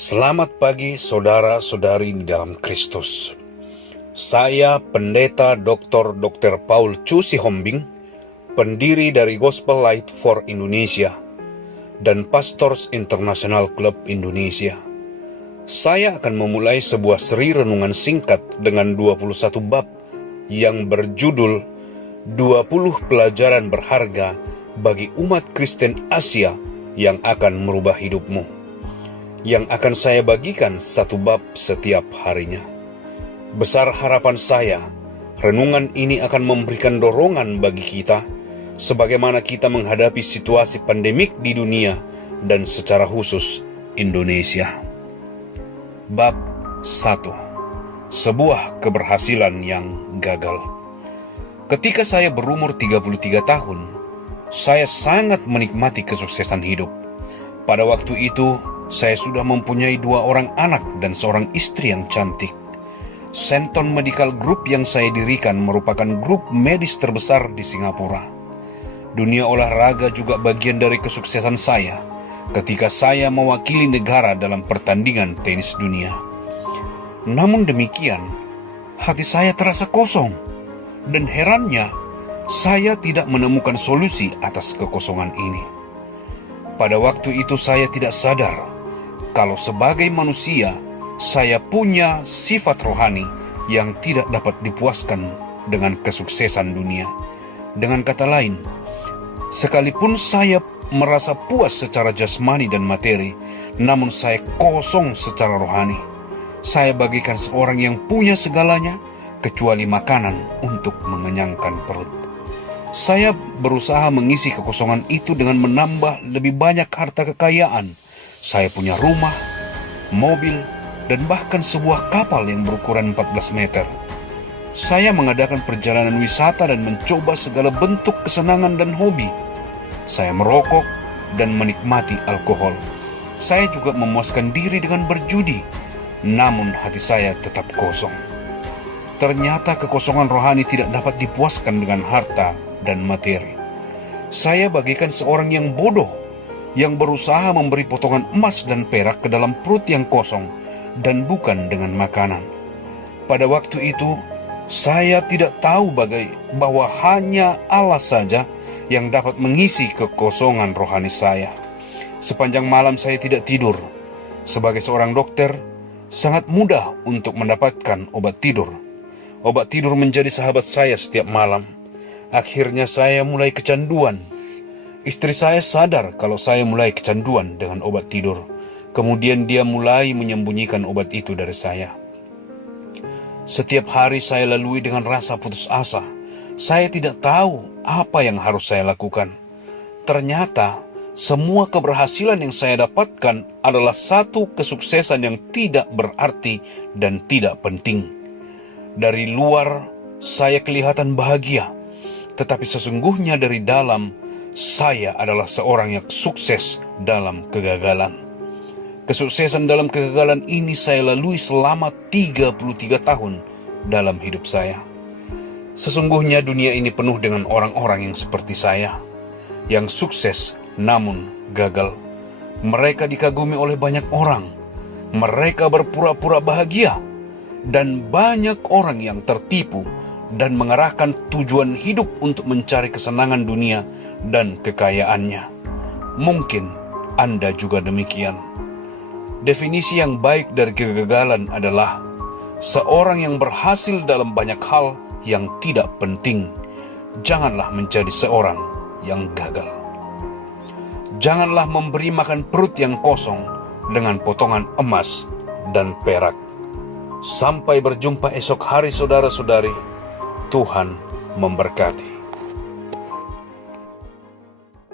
Selamat pagi saudara-saudari di dalam Kristus. Saya Pendeta Dr. Paul Chu Sihombing, pendiri dari Gospel Light for Indonesia dan Pastors International Club Indonesia. Saya akan memulai sebuah seri renungan singkat dengan 21 bab yang berjudul 20 pelajaran berharga bagi umat Kristen Asia yang akan merubah hidupmu, yang akan saya bagikan satu bab setiap harinya. Besar harapan saya, renungan ini akan memberikan dorongan bagi kita, sebagaimana kita menghadapi situasi pandemik di dunia dan secara khusus Indonesia. Bab 1. Sebuah keberhasilan yang gagal. Ketika saya berumur 33 tahun, saya sangat menikmati kesuksesan hidup. Pada waktu itu, saya sudah mempunyai 2 orang anak dan seorang istri yang cantik. Senton Medical Group yang saya dirikan merupakan grup medis terbesar di Singapura. Dunia olahraga juga bagian dari kesuksesan saya ketika saya mewakili negara dalam pertandingan tenis dunia. Namun demikian, hati saya terasa kosong, dan herannya, saya tidak menemukan solusi atas kekosongan ini. Pada waktu itu saya tidak sadar kalau sebagai manusia, saya punya sifat rohani yang tidak dapat dipuaskan dengan kesuksesan dunia. Dengan kata lain, sekalipun saya merasa puas secara jasmani dan materi, namun saya kosong secara rohani. Saya bagaikan seorang yang punya segalanya, kecuali makanan untuk mengenyangkan perut. Saya berusaha mengisi kekosongan itu dengan menambah lebih banyak harta kekayaan. Saya punya rumah, mobil, dan bahkan sebuah kapal yang berukuran 14 meter. Saya mengadakan perjalanan wisata dan mencoba segala bentuk kesenangan dan hobi. Saya merokok dan menikmati alkohol. Saya juga memuaskan diri dengan berjudi, namun hati saya tetap kosong. Ternyata kekosongan rohani tidak dapat dipuaskan dengan harta dan materi. Saya bagaikan seorang yang bodoh, yang berusaha memberi potongan emas dan perak ke dalam perut yang kosong, dan bukan dengan makanan. Pada waktu itu, saya tidak tahu bahwa hanya Allah saja yang dapat mengisi kekosongan rohani saya. Sepanjang malam saya tidak tidur. Sebagai seorang dokter, sangat mudah untuk mendapatkan obat tidur. Obat tidur menjadi sahabat saya setiap malam. Akhirnya saya mulai kecanduan. Istri saya sadar kalau saya mulai kecanduan dengan obat tidur. Kemudian dia mulai menyembunyikan obat itu dari saya. Setiap hari saya lalui dengan rasa putus asa. Saya tidak tahu apa yang harus saya lakukan. Ternyata semua keberhasilan yang saya dapatkan adalah satu kesuksesan yang tidak berarti dan tidak penting. Dari luar saya kelihatan bahagia, tetapi sesungguhnya dari dalam saya adalah seorang yang sukses dalam kegagalan. Kesuksesan dalam kegagalan ini saya lalui selama 33 tahun dalam hidup saya. Sesungguhnya dunia ini penuh dengan orang-orang yang seperti saya, yang sukses namun gagal. Mereka dikagumi oleh banyak orang. Mereka berpura-pura bahagia, dan banyak orang yang tertipu dan mengarahkan tujuan hidup untuk mencari kesenangan dunia dan kekayaannya. Mungkin Anda juga demikian. Definisi yang baik dari kegagalan adalah seorang yang berhasil dalam banyak hal yang tidak penting. Janganlah menjadi seorang yang gagal. Janganlah memberi makan perut yang kosong dengan potongan emas dan perak. Sampai berjumpa esok hari saudara-saudari. Tuhan memberkati.